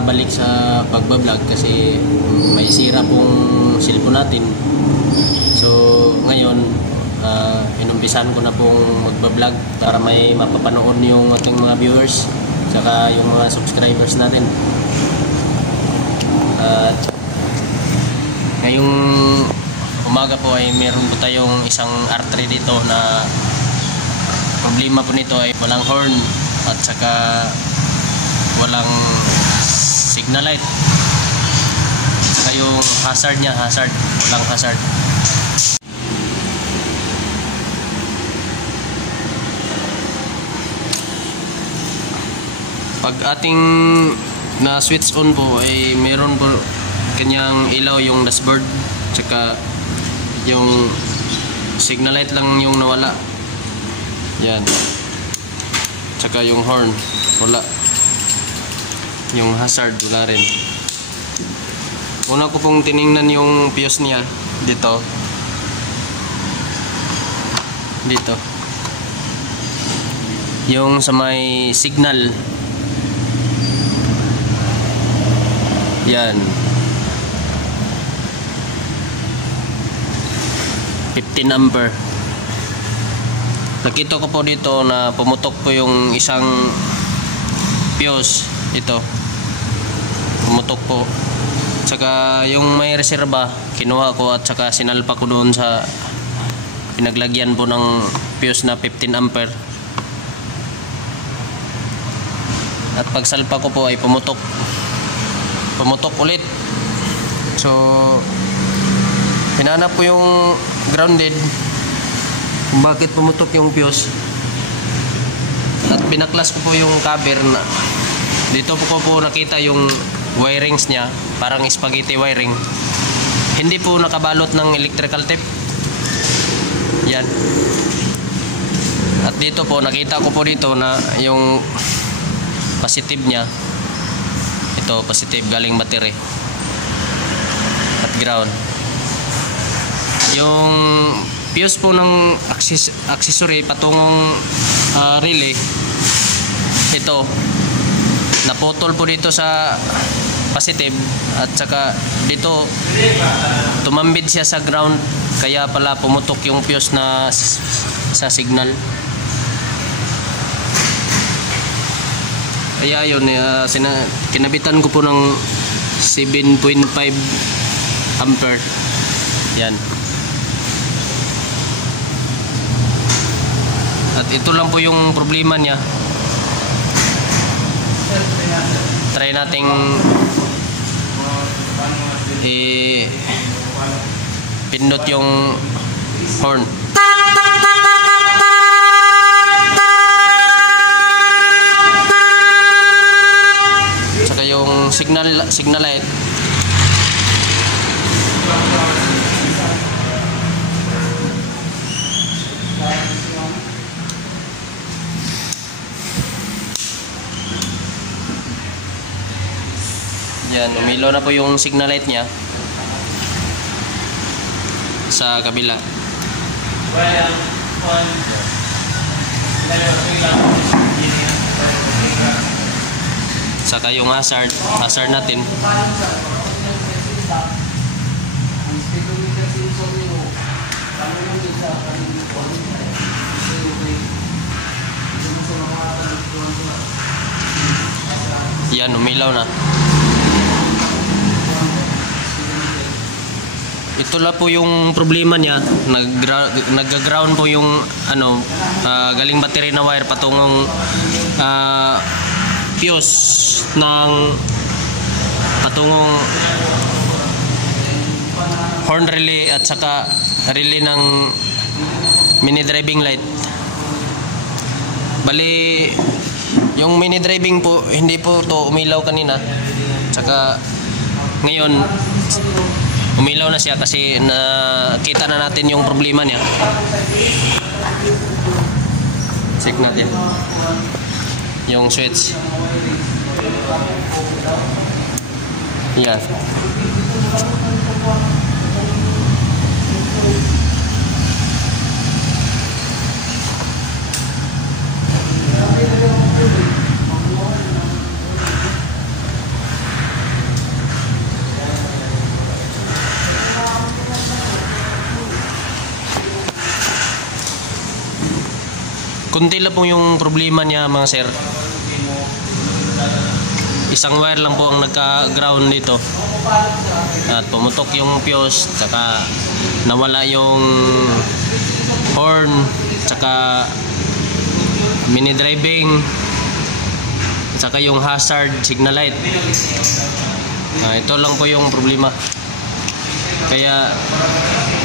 makabalik sa pagbablog kasi may sira pong cellphone natin. So ngayon inumpisan ko na pong magbablog para may mapapanood yung ating mga viewers saka yung mga subscribers natin. At ngayong umaga po ay meron po tayong isang R3 dito na problema po nito ay walang horn at saka walang signal light. Saka yung hazard niya, walang hazard. Pag ating na switch on po ay meron po kanyang ilaw yung dashboard, saka yung signal light lang yung nawala. Yan. Saka yung horn wala. Yung hazard wala rin. Una ko pong tiningnan yung fuse niya dito. Yung sa may signal. Yan. 15 ampere. Nakita ko po dito na pumutok po yung isang fuse. Ito. Pumutok po. Tsaka yung may reserba, kinuha ko at saka sinalpa ko doon sa pinaglagyan po ng fuse na 15 ampere. At pagsalpa ko po ay pumutok ulit. So hinanap ko yung grounded kung bakit pumutok yung fuse, at binaklas ko po yung cover na dito po nakita yung wirings niya, parang spaghetti wiring, hindi po nakabalot ng electrical tape. Yan. At dito po nakita ko po dito na yung positive niya, ito positive galing battery at ground. Yung fuse po ng accessory patungong relay, ito naputol po dito sa positive at saka dito tumambid siya sa ground, kaya pala pumutok yung fuse na sa signal. Kaya yun, kinabitan ko po ng 7.5 ampere. Yan. At ito lang po yung problema niya. Try nating pindot yung horn. Saka yung signal light. Yan, umilaw na po yung signal light niya sa kabila. Saka yung hazard natin. Yan, umilaw na. Ito lang po yung problema niya, nag-ground po yung galing battery na wire patungong fuse ng patungong horn relay at saka relay ng mini driving light. Bali yung mini driving po hindi po to umilaw kanina, saka ngayon umilaw na siya kasi nakita na natin yung problema niya. Check natin yung switch. Yan. kunti lang po yung problema niya mga sir. Isang wire lang po ang nagka-ground dito. At pumutok yung fuse, tsaka nawala yung horn, tsaka mini driving, tsaka yung hazard signal light. Ito lang po yung problema. Kaya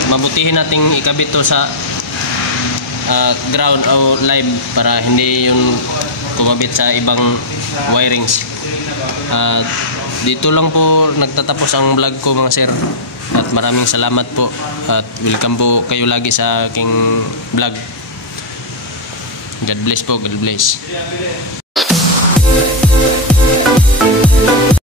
mabutihin nating ikabit to sa ground o live para hindi yung kumabit sa ibang wirings. Dito lang po nagtatapos ang vlog ko mga sir, at maraming salamat po at welcome po kayo lagi sa aking vlog. God bless po, God bless.